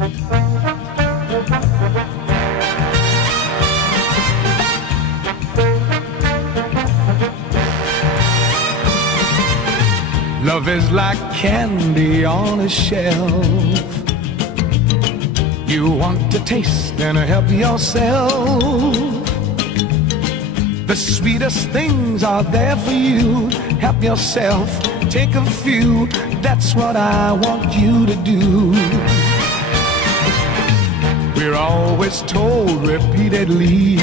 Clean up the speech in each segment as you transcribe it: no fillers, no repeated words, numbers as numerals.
Love is like candy on a shelf. You want to taste and help yourself. The sweetest things are there for you. Help yourself, take a few. That's what I want you to do. We're always told repeatedly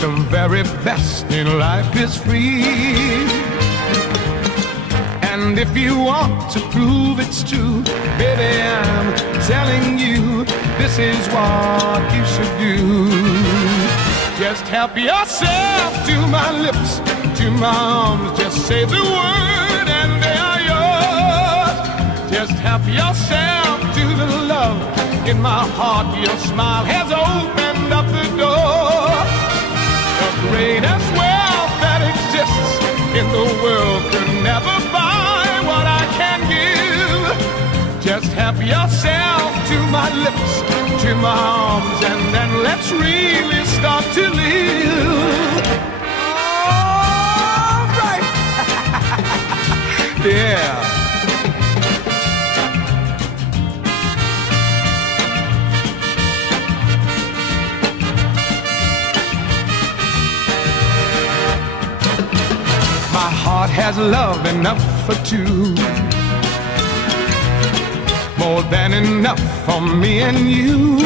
the very best in life is free. And if you want to prove it's true, baby, I'm telling you, this is what you should do. Just help yourself to my lips, to my arms. Just say the word and they are yours. Just help yourself to the love in my heart. Your smile has opened up the door. The greatest wealth that exists in the world could never buy what I can give. Just help yourself to my lips, to my arms, and then let's really start to live. All right. Yeah. My heart has love enough for two, more than enough for me and you.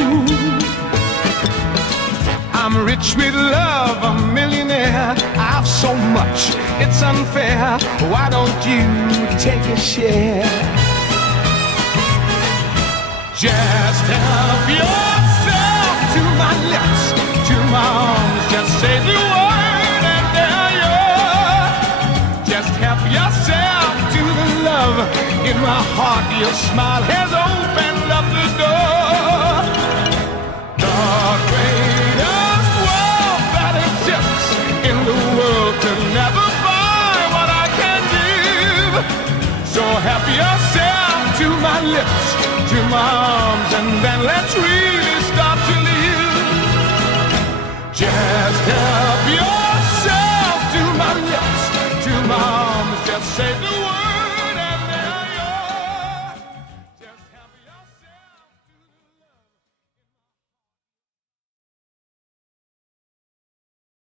I'm rich with love, a millionaire. I've so much, it's unfair. Why don't you take a share? Just help yourself to my lips, to my arms. Just say the word and they're yours. Just help yourself to the love in my heart. Your smile has opened up the door. The greatest wealth that exists in the world could never buy what I can give. So help yourself to my lips, to my arms, and then let's really start to live. Just help yourself